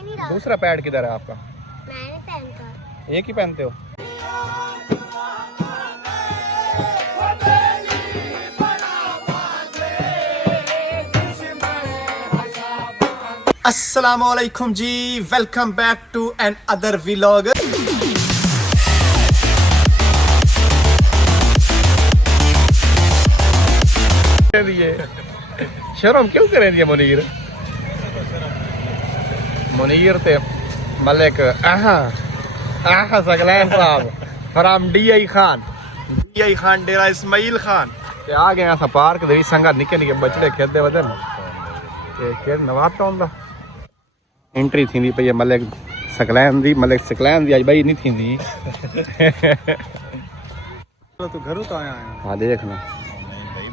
ही नहीं रहा। दूसरा पैड किधर है आपका? मैंने पहनता। एक ही पहनते हो? अस्सलामुअलैकुम जी, welcome back to another vlog. शर्म क्यों करें दिए मुनीर ते मलिक आहा सकलैन साहब फ्राम DI खान डेरा इस्माइल खान ते आ गए अस पार्क दे संगा निके निके बछड़े खेलते वदन ते के नवाब टोंदा एंट्री थींदी पई मलिक सकलैन दी आज भाई नहीं थींदी। तो घरों तो आया है। हां देखना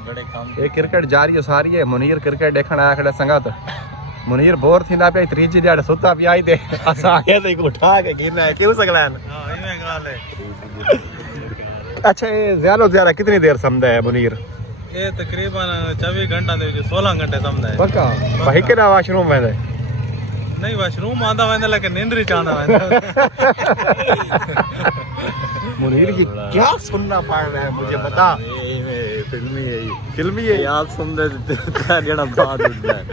बड़े काम ये क्रिकेट जारी है सारी है। मुनीर क्रिकेट देखण आया खड़ा संगत। मुनीर बोर थींदा पे त्रीजी ॾाढ सुता पिया आई ते असां आगे ते उठा के गिरना है क्यों सकलैन। हां इमे गाल है। अच्छा ये ज्यादा से ज्यादा कितनी देर समझदा है मुनीर? ये तकरीबन 24 घंटा दे 16 घंटे समझदा है। पक्का भाई के ना वॉशरूम में नहीं वॉशरूम आंदा वेंदा लेकिन नींद ही चांदा वेंदा। मुनीर की क्या सुनना पड़ रहा है मुझे बता। फिल्मी है आप सुन दे जेड़ा बात होता है।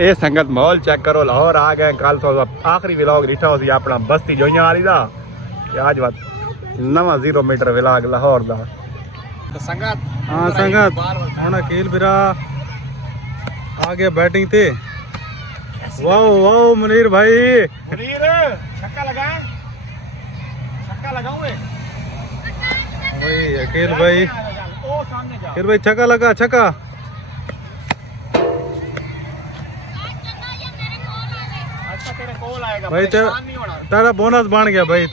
ए संगत माहौल चेक करो। लाहौर आ गए कल तो आखिरी व्लॉग दिखा हो अपना बस्ती जो आ रही था आज बात नवा 0 मीटर व्लॉग लाहौर दा तो संगत। हां संगत होना खेल बिरा आगे बैटिंग थे। वाओ वाओ मुनीर भाई मुनीर छक्का लगाएं लगाऊं भाई अकील भाई ओ सामने जा फिर भाई छक्का लगा छक्का। अच्छा तेरे कॉल आएगा भाई परेशान नहीं होना। तेरा बोनस बन गया भाई।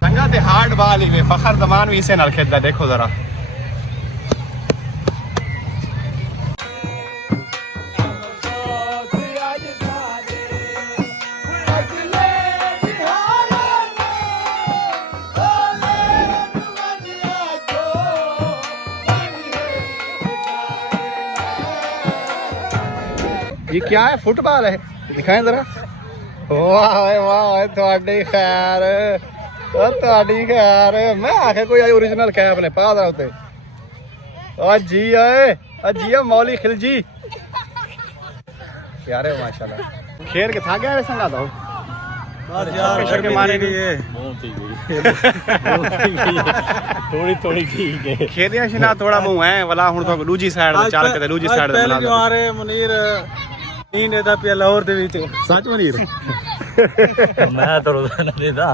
संगा ते हार्ड बॉल ही में फखर जमान भी इसे नाल खेलदा देखो जरा। ये क्या है? फुटबॉल है दिखाएं जरा। वाह वाह थोड़ी खैर मैं आखे कोई ओरिजिनल कैप ने पा रहा होते जी मौली खिलजी यार माशाल्लाह खेर के था गया संगा दो बस यार के मारे ये थोड़ी ठीक है खेदियां शिना थोड़ा मुंह है वाला हुन तो दूजी साइड ते चल के दूजी साइड ते पहले भी मारे मुनीर नींद एदा पे लाहौर दे विच सच मुनीर मैं तो रोजाना देदा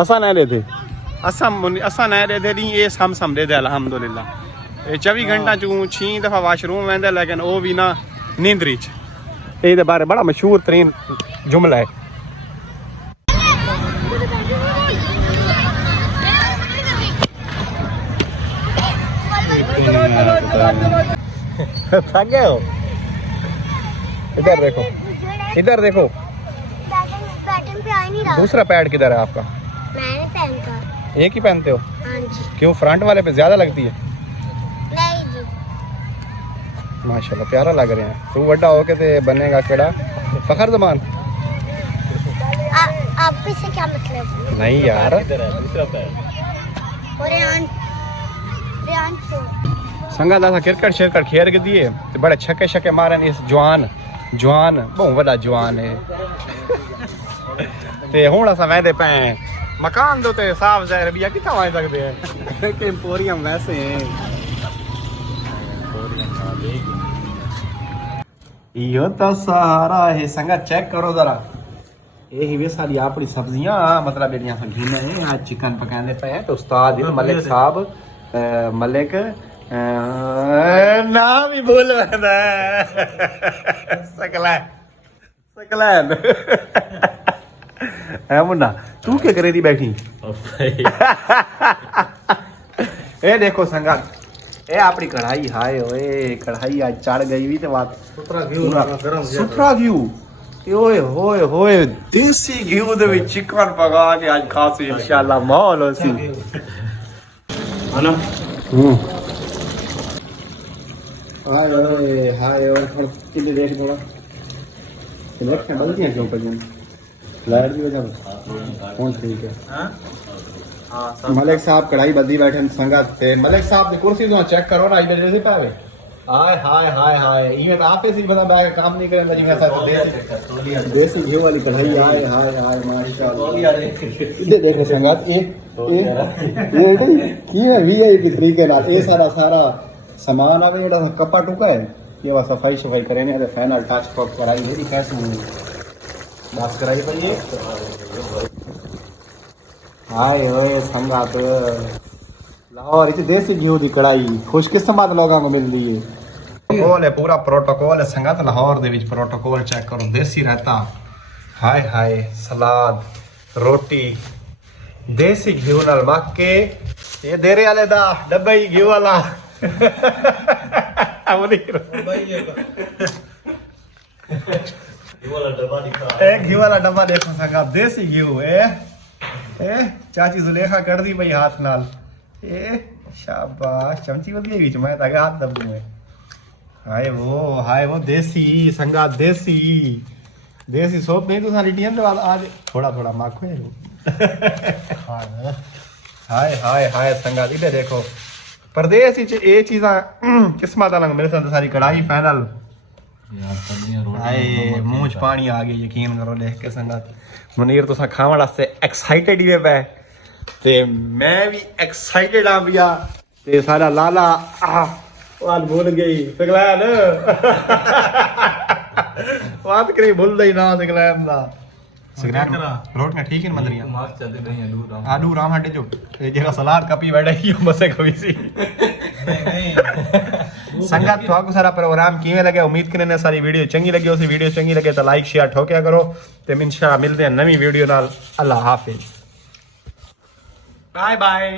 असा ना दे थे असा ना दे दी ये सम दे दे अल्हम्दुलिल्लाह। ये 24 घंटा चू 6 दफा वॉशरूम वेंदा लेकिन वो भी ना नींदरी च। ये बारे बड़ा मशहूर तरीन जुमला है। थक गए हो? इधर देखो बैटिंग पे आ ही नहीं रहा। दूसरा पैड किधर है आपका? मैंने पहनता। एक ही पहनते हो? हाँ जी। क्यों फ्रंट वाले पे ज्यादा लगती है? नहीं जी। माशाल्लाह प्यारा लग रहे हैं। तू बड़ा होके ते बनेगा केड़ा फखर जमान? आप से क्या मतलब? नहीं यार दूसरा पैर रेहान संगा दासा क्रिकेट खेर के दिए ते बड़े छक्के छक्के मारन। इस जवान बहुत बड़ा जवान है ते हुन असा वेंदे पे मकान दो ते साफ ज़ाहिर बिया किथा आ सकदे हैं कि एम्पोरियम वैसे हैं। यो तो सहारा है संगा चेक करो जरा। यही वे सारी अपनी सब्जियां मतलब जेडियां फकीना है। आज चिकन पकांदे पे हैं तो उस्ताद मलिक साहब मलिक नाम ही भूल रहा है सकलैन है मुन्ना। तू क्या करे दी बैठी? ए देखो संगा ए अपनी कढ़ाई हाय ओए कढ़ाई आज चढ़ गई भी तो बात सुथरा घी ओए होए होए देसी घी दे विच चिकन पका के आज खासी इंशाल्लाह माहौल होसी है ना। हाय और कितने देख थोड़ा इलेक्शन बदलती हैं क्यों पर लाइट भी वजह कौन ठीक है मलिक साहब कढ़ाई बदी बैठे हैं संगत थे मलिक साहब की कुर्सी तो चेक करो ना आई से पावे हाय हाय हाय हाय इवें तो आपे से बंदा बैग काम नहीं करेंदा जिवें ऐसा देसी घी वाली कढ़ाई हाय हाय हाय माशाल्लाह इधर देख संगत ये की है वीआईपी तरीके नाल ये सारा सामान आवे जेड़ा कपा टुका है ये वा सफाई शफाई करेने ते फाइनल टच टॉप कराई मेरी कैसे बस कराई पई हाय ओए संगत लाहौर इच देसी घी दी कढ़ाई खुशकिस्मत लोगों को मिल रही है प्रोटोकॉल है पूरा प्रोटोकॉल है संगत लाहौर दे विच प्रोटोकॉल चेक करो देसी रहता हाय हाय सलाद रोटी देसी घी नाल मक के ये देरे वाले दा डब्बा ही घी वाला घी वाला डब्बा देखो संगत देसी घी ए चाची जुलेखा कर दी भाई हाथ नाल ए शाबाश चमची बदली बीच में ताकि हाथ दब दूं हाय वो देसी संगा देसी सोप नहीं तो सारी टीम वाला आज थोड़ा थोड़ा माखो हाय हाय हाय संगा इधर देखो परदेस विच ये चीज़ां किस्मत अलग मेरे साथ सारी कढ़ाई फाइनल हाय मुंह च पानी आ गया यकीन करो देख के संगत मुनीर तुसा खावण वास्ते एक्साइटेड ही पे ते मैं भी एक्साइटेड हाँ भैया ते सारा लाला बात भूल गई सगलैन बात करी भूल दई ना सगलैन दा सगलैन रोटियां ठीक है मंदरियां मास चलदे नहीं आडू राम हटे जो ये जेड़ा सलाद कपी बैठे ही बसे कोई सी संगत तो सारा प्रोग्राम किवें लगे उम्मीद करने ने सारी वीडियो चंगी लगी हो सी वीडियो चंगी लगे तो लाइक शेयर ठोकिया करो ते इंशाल्लाह मिलते हैं नवी वीडियो नाल अल्लाह हाफिज बाय बाय